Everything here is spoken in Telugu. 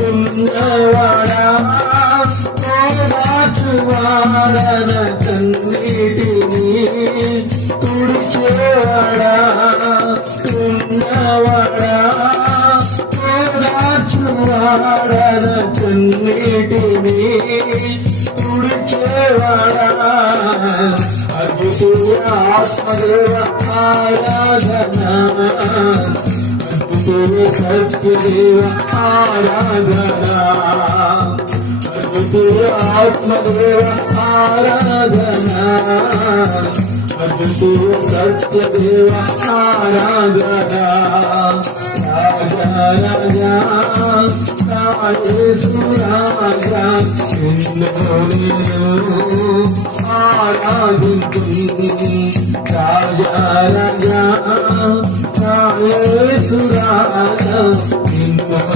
ఉన్నవాడా ఓదాచువాడన కన్నీటిని తుడిచేవాడా ఉన్నవాడా ఓదాచువాడన కన్నీటిని తుడిచేవాడా అద్భుత ఆత్మదేవ ఆరాధన సత్యదేవ ఆరాధనా అద్భుత ఆత్మదేవ ఆరాధనా అద్భుత సత్యదేవ ఆరాధనా రాజా రాజా యేసు రాజా ఆరాధించుని రాజా రాజా యేసు రాజా